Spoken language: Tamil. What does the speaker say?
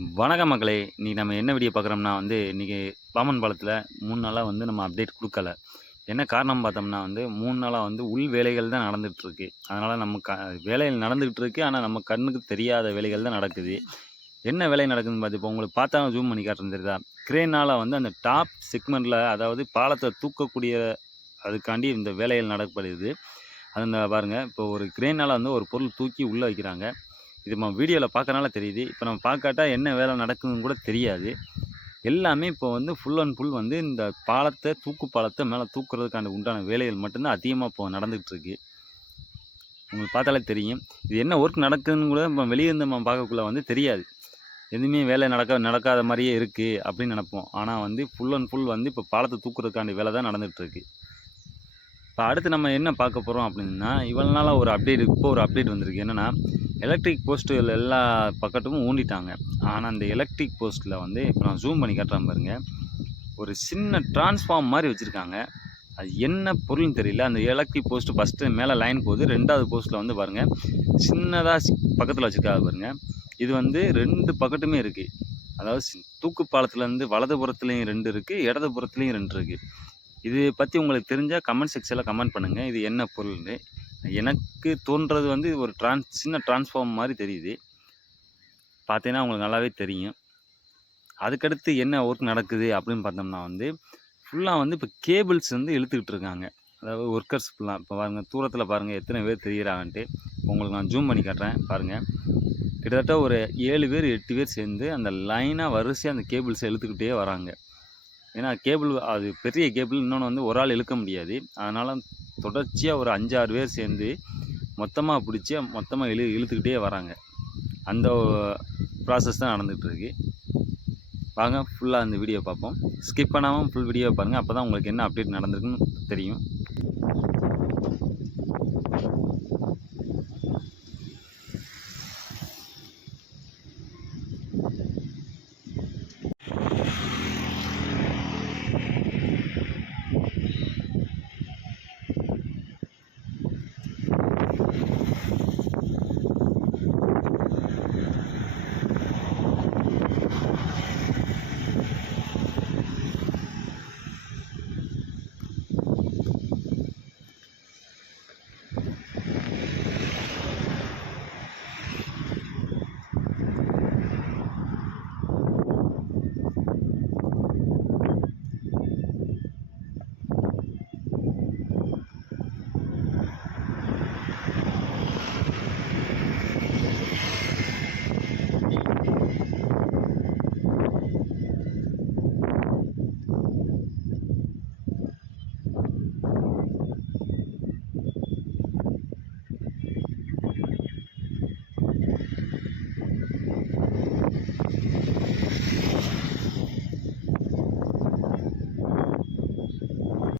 வணக்க மக்களே. இன்றைக்கி நம்ம என்ன வீடியோ பார்க்குறோம்னா வந்து இன்றைக்கி பாமன் பாலத்தில் மூணு நாளாக வந்து நம்ம அப்டேட் கொடுக்கல. என்ன காரணம் பார்த்தோம்னா வந்து மூணு நாளாக வந்து உள் வேலைகள் தான் நடந்துகிட்ருக்கு அதனால் நம்ம க வேலைகள் நடந்துக்கிட்டுருக்கு ஆனால் நம்ம கண்ணுக்கு தெரியாத வேலைகள் தான் நடக்குது. என்ன வேலை நடக்குதுன்னு பார்த்து இப்போ உங்களுக்கு பார்த்தா ஜூம் பண்ணி காட்டுறது தெரியுதா? கிரேனால் வந்து அந்த டாப் செக்மெண்ட்டில் அதாவது பாலத்தை தூக்கக்கூடிய அதுக்காண்டி இந்த வேலைகள் நடக்கப்படுது. அது இந்த பாருங்கள் இப்போ ஒரு கிரேனால் வந்து ஒரு பொருள் தூக்கி உள்ளே வைக்கிறாங்க. இது நம்ம வீடியோவில் பார்க்கறனால தெரியுது. இப்போ நம்ம பார்க்காட்டா என்ன வேலை நடக்குதுன்னு கூட தெரியாது. எல்லாமே இப்போ வந்து ஃபுல் அண்ட் ஃபுல் வந்து இந்த பாலத்தை தூக்கு பாலத்தை மேலே தூக்குறதுக்கான உண்டான வேலைகள் மட்டும்தான் அதிகமாக இப்போ நடந்துகிட்ருக்கு உங்களுக்கு பார்த்தாலே தெரியும். இது என்ன ஒர்க் நடக்குதுன்னு கூட நம்ம வெளியே இருந்து நம்ம பார்க்கக்குள்ள வந்து தெரியாது. எதுவுமே வேலை நடக்க நடக்காத மாதிரியே இருக்குது அப்படின்னு நினைப்போம். ஆனால் வந்து ஃபுல் அண்ட் ஃபுல் வந்து இப்போ பாலத்தை தூக்குறதுக்காண்டி வேலை தான் நடந்துகிட்ருக்கு இப்போ அடுத்து நம்ம என்ன பார்க்க போகிறோம் அப்படின்னா இவ்வளோ நாளாக ஒரு அப்டேட் இப்போ ஒரு அப்டேட் வந்திருக்கு. என்னென்னா எலக்ட்ரிக் போஸ்ட்டுகள் எல்லா பக்கத்தும் ஊண்டிட்டாங்க. ஆனால் அந்த எலக்ட்ரிக் போஸ்ட்டில் வந்து இப்போ நான் ஜூம் பண்ணி காட்டுறேன் பாருங்கள் ஒரு சின்ன டிரான்ஸ்ஃபார்ம் மாதிரி வச்சுருக்காங்க. அது என்ன பொருள்னு தெரியல. அந்த எலக்ட்ரிக் போஸ்ட்டு ஃபஸ்ட்டு மேலே லைன் போகுது. ரெண்டாவது போஸ்ட்டில் வந்து பாருங்கள் சின்னதாக பக்கத்தில் வச்சுருக்காங்க பாருங்கள் இது வந்து ரெண்டு பக்கத்துமே இருக்குது அதாவது தூக்கு பாலத்துலேருந்து வலதுபுறத்துலேயும் ரெண்டு இருக்குது இடதுபுறத்துலேயும் ரெண்டு இருக்குது இது பற்றி உங்களுக்கு தெரிஞ்சால் கமெண்ட் செக்ஷனில் கமெண்ட் பண்ணுங்கள் இது என்ன பொருள்னு. எனக்கு தோன்றது வந்து ஒரு ட்ரான்ஸ் சின்ன டிரான்ஸ்ஃபார்ம் மாதிரி தெரியுது. பார்த்தீங்கன்னா உங்களுக்கு நல்லாவே தெரியும். அதுக்கடுத்து என்ன ஒர்க் நடக்குது அப்படின்னு பார்த்தோம்னா வந்து ஃபுல்லாக வந்து இப்போ கேபிள்ஸ் வந்து இழுத்துக்கிட்டு இருக்காங்க. அதாவது ஒர்க்கர்ஸ் ஃபுல்லாக இப்போ பாருங்கள் தூரத்தில் பாருங்கள் எத்தனை பேர் தெரிகிறாங்கன்ட்டு உங்களுக்கு நான் ஜூம் பண்ணி காட்டுறேன் பாருங்கள் கிட்டத்தட்ட ஒரு ஏழு பேர் எட்டு பேர் சேர்ந்து அந்த லைனாக வரிசையாக அந்த கேபிள்ஸை இழுத்துக்கிட்டே வராங்க. ஏன்னா கேபிள் அது பெரிய கேபிள் இன்னொன்று வந்து ஒரு ஆள் இழுக்க முடியாது. அதனால் தொடர்ச்சியாக ஒரு அஞ்சாறு பேர் சேர்ந்து மொத்தமாக பிடிச்சி மொத்தமாக இழு இழுத்துக்கிட்டே வராங்க. அந்த ப்ராசஸ் தான் நடந்துகிட்ருக்கு. வாங்க ஃபுல்லாக அந்த வீடியோ பார்ப்போம். ஸ்கிப் பண்ணாமல் ஃபுல் வீடியோ பாருங்கள் அப்போ தான் உங்களுக்கு என்ன அப்டேட் நடந்திருக்குன்னு தெரியும்.